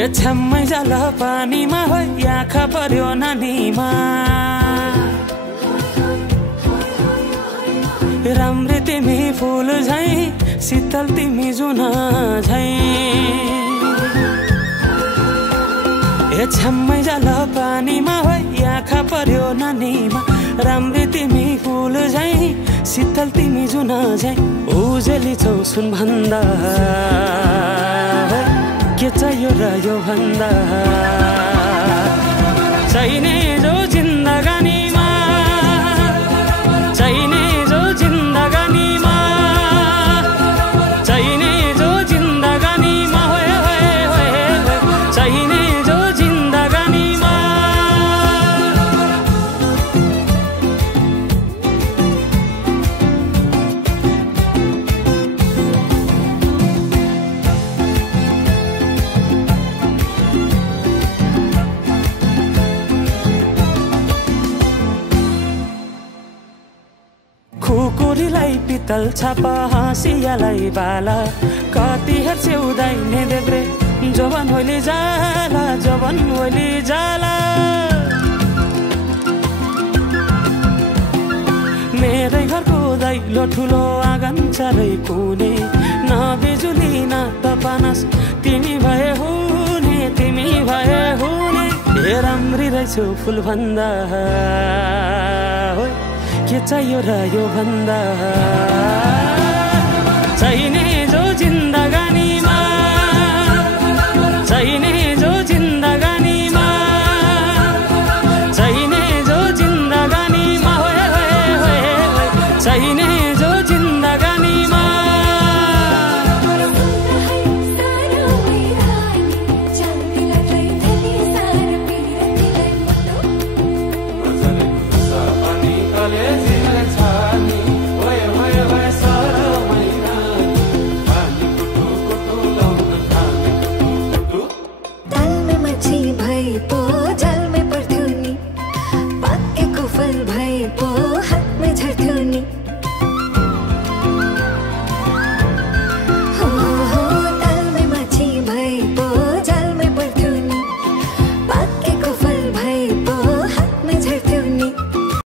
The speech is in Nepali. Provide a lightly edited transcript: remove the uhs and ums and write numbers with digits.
ए छ्याम्मै जाल पानीमा हो आँखा पर्यो नानीमा राम्री तिमी फुल झैं शीतल तिमी जुन झैं ए छ्याम्मै जाल पानीमा हो आँखा पर्यो नानीमा राम्री तिमी फुल झैं शीतल तिमी जुन झैं उजेली छौ सुन भन्दा के चाहियो र यो भन्दा चाहिने जो जिन्दगानीमा चाहिने जो जिन्दगानीमा चाहिने जो जिन्दगानीमा होए होए होए चाहिने जो जिन्दगानीमा खुकुरीलाई पितल छापा हाँसियालाई बाला कति हेर्छौ दाइने देब्रे जवन होली जाला जवन होली जाला मेरै घरको दैलो ठुलो आँगन चारै कुने न बिजुली न त पानस तिमी भए हुने तिमी भए हुने ए राम्री रहेछौ फुल भन्दा के चाहियो र यो भन्दा चाहिने जो जिन्दगानीमा चाहिने